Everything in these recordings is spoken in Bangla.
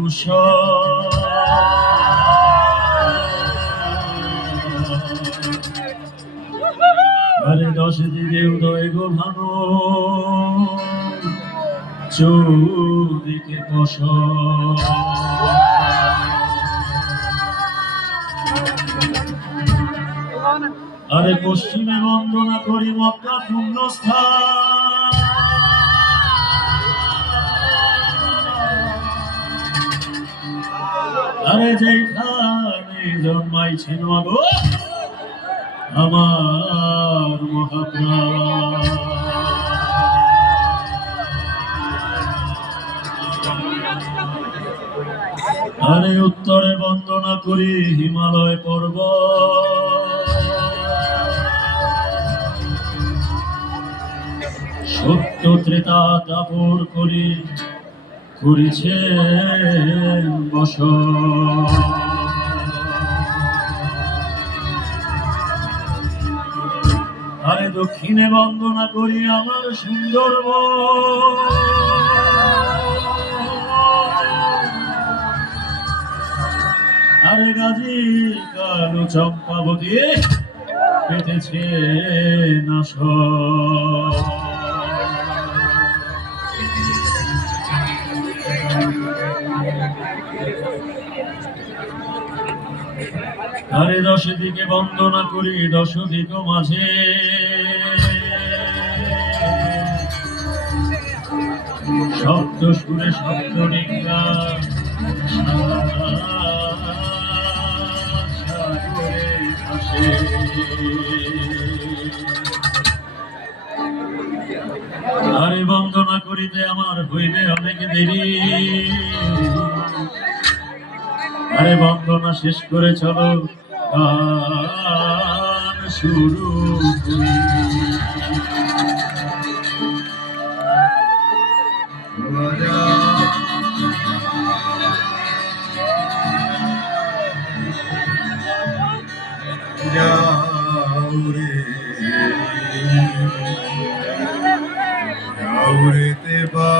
মানুষ আরে 10 দিকে উদয় গো ভানু চৌদিকে কষ আরে পশ্চিমে বন্দনা করি মক্কা পুণ্যস্থান আরে যেখানে জন্মাইছেন গো আমার মহাপ্রাণ আরে উত্তরে বন্দনা করি হিমালয় পর্বত সত্য ত্রেতা দাপর করি করেছেন বসত আরে দক্ষিণে বন্দনা করি আমার সুন্দরবন আরে গাজী কালো চম্পাবতী পেতেছে নাশ আরে 10 দিকে বন্দনা করি 10 দিক মাঝে শব্দ সুরে শব্দ ডিঙ্গা আরে বন্দনা করিতে আমার হইবে অনেক দেরি আরে বন্দনা শেষ করে চলো গান শুরু করি যাওরেতে বা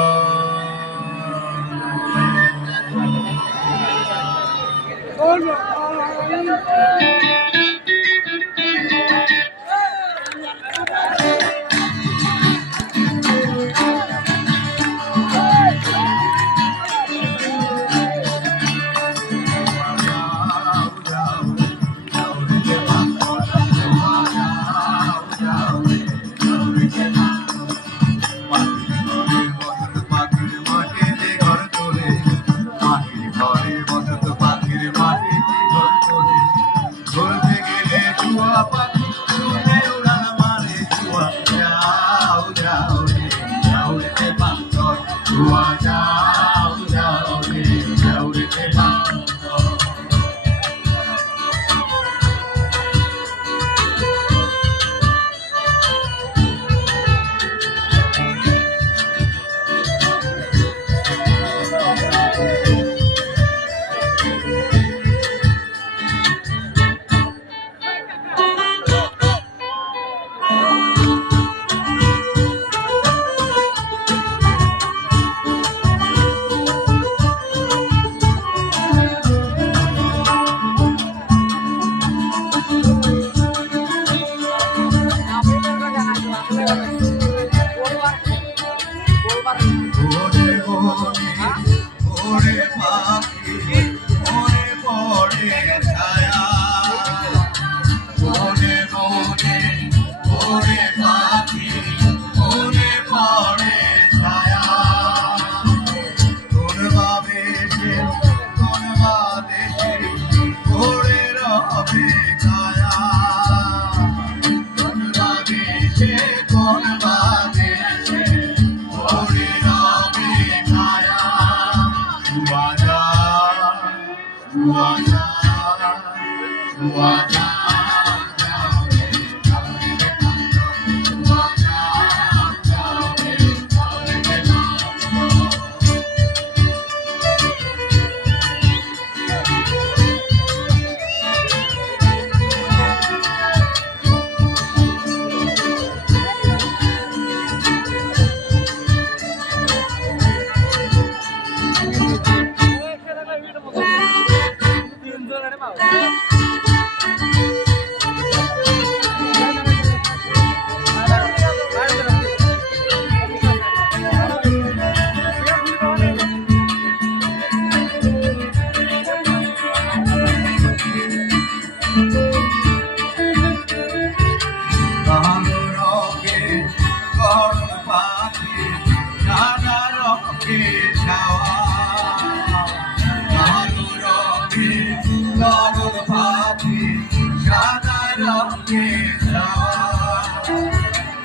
রঙে যাওয়া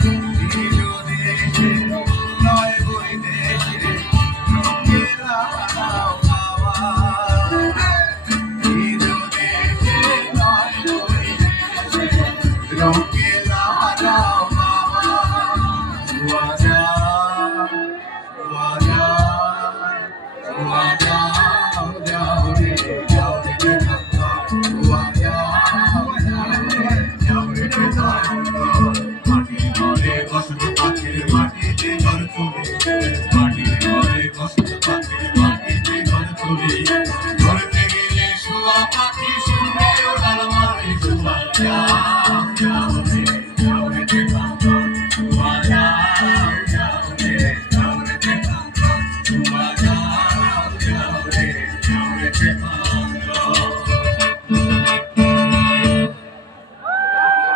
নিজ দেশে নয় বৈদেশে রঙের হারাও পাওয়া নিজ দেশে নয় বৈদেশে রঙের হারাও পাওয়া ওয়াজা ওয়াজা ওয়াজা যাও রে বেগম ওয়াজা যাও রে বেগম মাটির ঘরে বসত পাখির মাটিতে ঘর তুলে মাটির ঘরে বসত পাখির মাটিতে ঘর তুলে ধরতে গেলে শোয়া পাখি শুনে ওড়াল মারে শোয়া যাও যাও